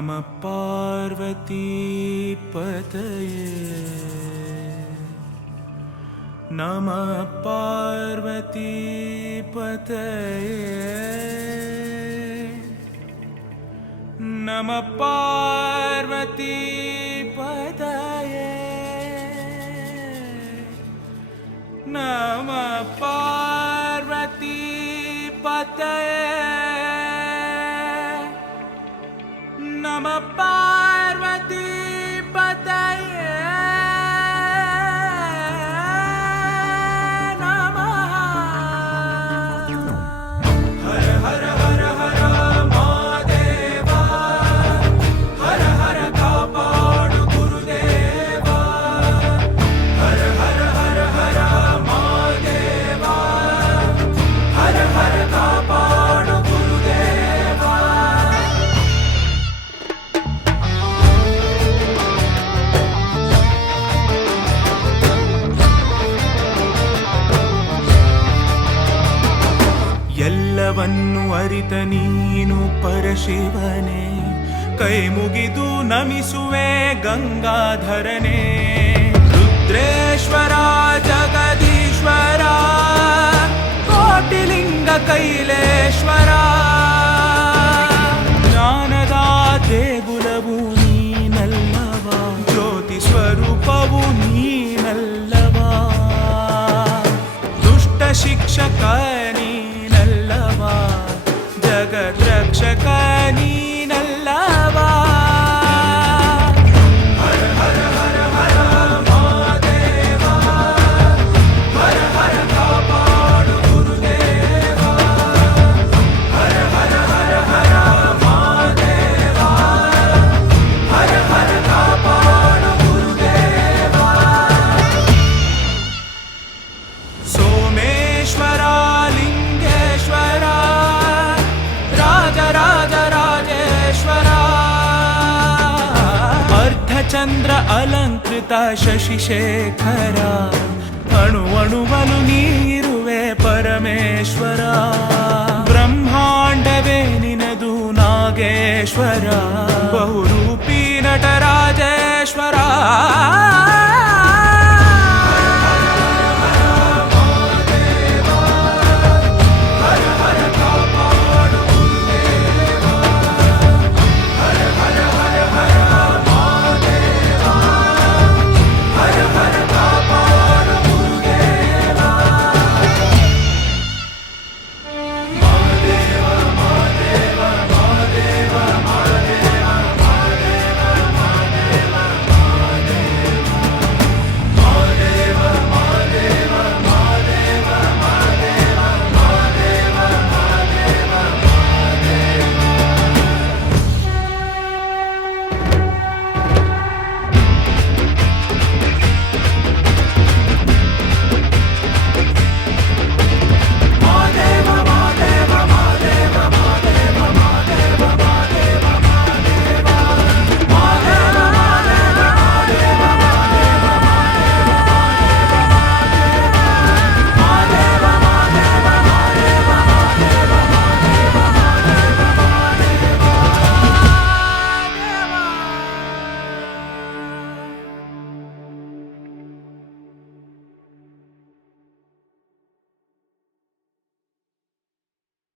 நம பார்வதீபதயே நம பார்வதீபதயே நம பார்வதீபதயே நம பார்வதீபதயே up ಎಲ್ಲವನ್ನು ಅರಿತ ನೀನು ಪರಶಿವನೇ. ಕೈ ಮುಗಿದು ನಮಿಸುವೆ ಗಂಗಾಧರನೇ. ರುದ್ರೇಶ್ವರ, ಜಗದೀಶ್ವರ, ಕೋಟಿಲಿಂಗ ಕೈಲೇಶ್ವರ. ಜ್ಞಾನದ ದೇಗುಲವು ನೀನಲ್ಲವ, ಜ್ಯೋತಿ ಸ್ವರೂಪವು ನೀನಲ್ಲವ. ದುಷ್ಟ ಶಿಕ್ಷಕ ಚಂದ್ರ ಅಲಂಕೃತ ಶಶಿಶೇಖರ. ಅಣು ಅಣುವನು ನೀರುವೆ ಪರಮೇಶ್ವರ. ಬ್ರಹ್ಮಾಂಡವೇ ನಿನದು ನಾಗೇಶ್ವರ.